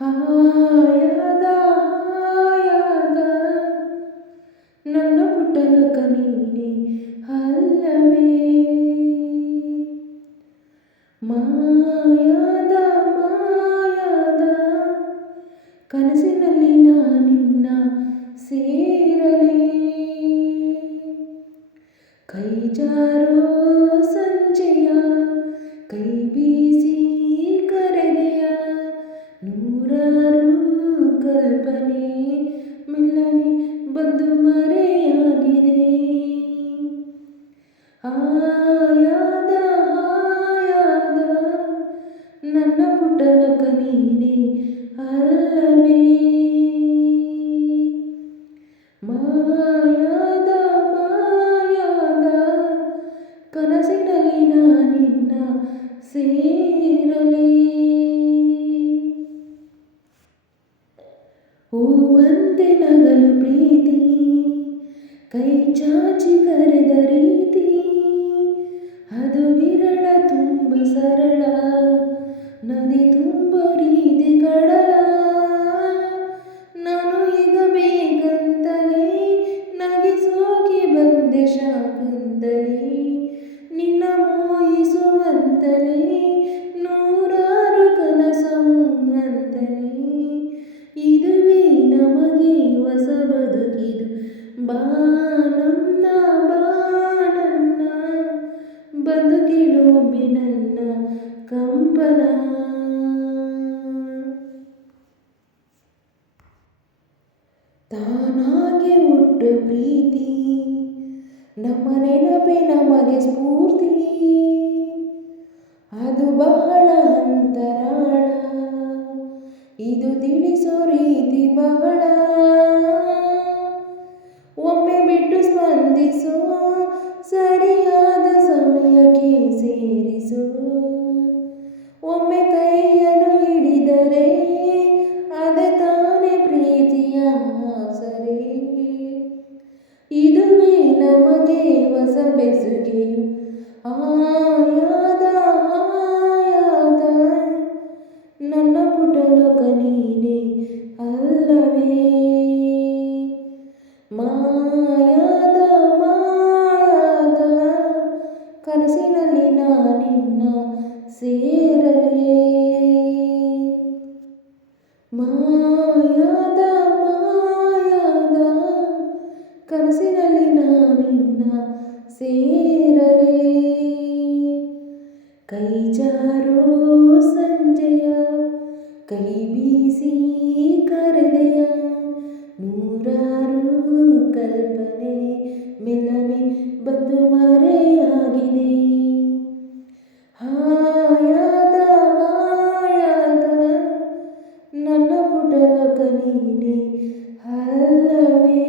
ಹಾಯಾದ ಹಾಯಾದ ನನ್ನ ಪುಟ್ಟಲೋಕ ನೀನೆ ಅಲ್ಲವೇ. ಮಾಯಾದ ಮಾಯಾದ ಕನಸಿನಲ್ಲಿ ನಿನ್ನ ಸೇರಲೇ. ಕೈ ಜಾರೋ ಸಂಜೆಯ ಕೈ ಬೀಸಿ ಕರೆದೆಯ ನೂರಾರು ಕಲ್ಪನೆ ಮೆಲ್ಲನೆ ಬಂದು ಮರೆಯಾಗಿದೆ. ಹಾಯಾದ ಹಾಯಾದ ನನ್ನ ಪುಟ್ಟಲೋಕ ನೀನೆ ಅಲ್ಲವೇ. ಮಾಯಾದ ಮಾಯಾದ ಕನಸಿನಲ್ಲಿ ನಿನ್ನ ಸೇರಲೇ. ಹೂವಂತೆ ನಗಲು ಪ್ರೀತಿ ಕೈ ಚಾಚಿ ಕರೆದ ರೀತಿ ಅದು ವಿರಳ ತುಂಬ ಸರಳ ನದಿ ತುಂಬ ರೀತಿ ಕಡಲ. ನಾನು ಈಗ ಬೇಕಂತಲೇ ನಗಿಸೋಕೆ ಬಂದೆ ಶಾಕುಂತಲೇ ನಿನ್ನ ಮೋಹಿಸುವಂತಲೇ ನೂರಾರು ಕನಸವು ಅಂತಲೇ. ಇದುವೇ ನಮಗೆ ಹೊಸ ಬದುಕಿದು ಬಾನನ್ನ ಬಾನನ್ನ ಬಂದು ಕೇಳೊಮ್ಮೆ ನನ್ನ ಕಂಪನ. ತಾನಾಗೆ ಹುಟ್ಟು ಪ್ರೀತಿ ನಮ್ಮ ನೆನಪೆ ನಮಗೆ ಸ್ಫೂರ್ತಿ ಅದು ಬಹಳ ಅಂತರಾಳ ಇದು ತಿಳಿಸೋ ರೀತಿ ಬಹಳ. ಒಮ್ಮೆ ಬಿಟ್ಟು ಸ್ಪಂದಿಸೋ ಸರಿಯಾದ ಸಮಯಕ್ಕೆ ಸೇರಿಸೋ. ಒಮ್ಮೆ ಕೈಯನ್ನು ಹಿಡಿದರೆ ಅದೇ ತಾನೇ ಪ್ರೀತಿಯ ಸರಿ. ಇದುವೇ ನಮಗೆ ಹೊಸ ಬೆಸುಗೆಯು ಆಯಾದ ಆಯಾದ ನನ್ನ ಪುಟ್ಟಲೋಕ ನೀನೆ ಅಲ್ಲವೇ. ಮಾಯಾದ ಮಾಯಾದ ಕನಸಿನಲ್ಲಿ ನಿನ್ನ ಸೇರಲೇ. ಮಾಯಾದ ಮಾಯಾದ ಕನಸಿನಲ್ಲಿ ನಿನ್ನ ಸೇರಲೇ. ಕೈ ಜಾರೋ ಸಂಜೆಯ ಕೈ ಬೀಸಿ ಕರೆದೆಯ ನೂರಾರು ಕಲ್ಪನೆ ಮೆಲ್ಲನೆ ಬಂದು ಮರೆಯಾಗಿದೆ. ಹಾಯಾದ ಹಾಯಾದ ನನ್ನ ಪುಟ್ಟಲೋಕ ನೀನೆ ಅಲ್ಲವೇ.